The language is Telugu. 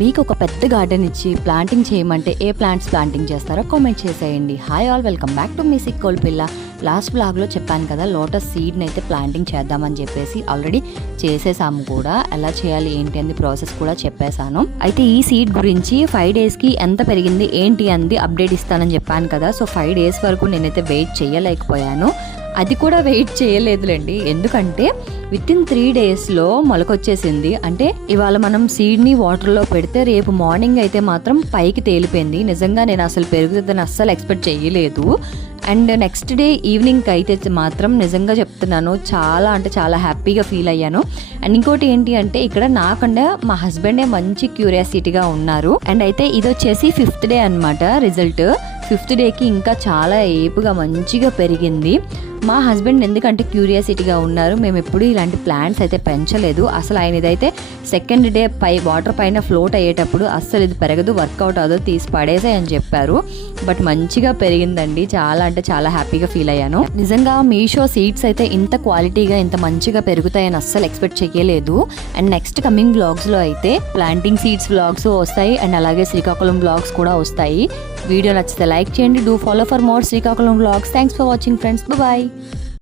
మీకు ఒక పెద్ద గార్డెన్ ఇచ్చి ప్లాంటింగ్ చేయమంటే ఏ ప్లాంట్స్ ప్లాంటింగ్ చేస్తారో కామెంట్ చేసేయండి. Hi all, welcome back to మీ సిక్కోల్ పిల్ల. లాస్ట్ బ్లాగ్లో చెప్పాను కదా, లోటస్ సీడ్ని అయితే ప్లాంటింగ్ చేద్దామని చెప్పేసి ఆల్రెడీ చేసేసాము కూడా. ఎలా చేయాలి ఏంటి అని ప్రాసెస్ కూడా చెప్పేశాను. అయితే ఈ సీడ్ గురించి 5 డేస్కి ఎంత పెరిగింది ఏంటి అనేది అప్డేట్ ఇస్తానని చెప్పాను కదా. సో 5 డేస్ వరకు నేనైతే వెయిట్ చేయలేకపోయాను. అది కూడా వెయిట్ చేయలేదులేండి, ఎందుకంటే వితిన్ 3 డేస్లో మొలకొచ్చేసింది. అంటే ఇవాళ మనం సీడ్ని వాటర్లో పెడితే రేపు మార్నింగ్ అయితే మాత్రం పైకి తేలిపోయింది. నిజంగా నేను అసలు పెరుగుతుందని అస్సలు ఎక్స్పెక్ట్ చేయలేదు. అండ్ నెక్స్ట్ డే ఈవినింగ్కి అయితే మాత్రం నిజంగా చెప్తున్నాను, చాలా అంటే చాలా హ్యాపీగా ఫీల్ అయ్యాను. అండ్ ఇంకోటి ఏంటి అంటే ఇక్కడ నాకంటే మా హస్బెండే మంచి క్యూరియాసిటీగా ఉన్నారు. అండ్ అయితే ఇది వచ్చేసి 5th డే అనమాట రిజల్ట్. 5th డేకి ఇంకా చాలా ఏపుగా మంచిగా పెరిగింది. మా హస్బెండ్ ఎందుకంటే క్యూరియాసిటీగా ఉన్నారు. మేము ఎప్పుడు ఇలాంటి ప్లాంట్స్ అయితే పెంచలేదు. అసలు ఆయన ఇదైతే 2nd డే వాటర్ పైన ఫ్లోట్ అయ్యేటప్పుడు అస్సలు ఇది పెరగదు, వర్కౌట్ అవ్వదు, తీసి పడేసాయి అని చెప్పారు. బట్ మంచిగా పెరిగిందండి. చాలా అంటే చాలా హ్యాపీగా ఫీల్ అయ్యాను. నిజంగా మీషో సీడ్స్ అయితే ఇంత క్వాలిటీగా ఇంత మంచిగా పెరుగుతాయని అస్సలు ఎక్స్పెక్ట్ చేయలేదు. అండ్ నెక్స్ట్ కమింగ్ వ్లాగ్స్లో అయితే ప్లాంటింగ్ సీడ్స్ వ్లాగ్స్ వస్తాయి అండ్ అలాగే శ్రీకాకుళం వ్లాగ్స్ కూడా వస్తాయి. వీడియో నచ్చితే లైక్ చేయండి. Do follow for more Srikakulam vlogs. Thanks for watching friends. Bye.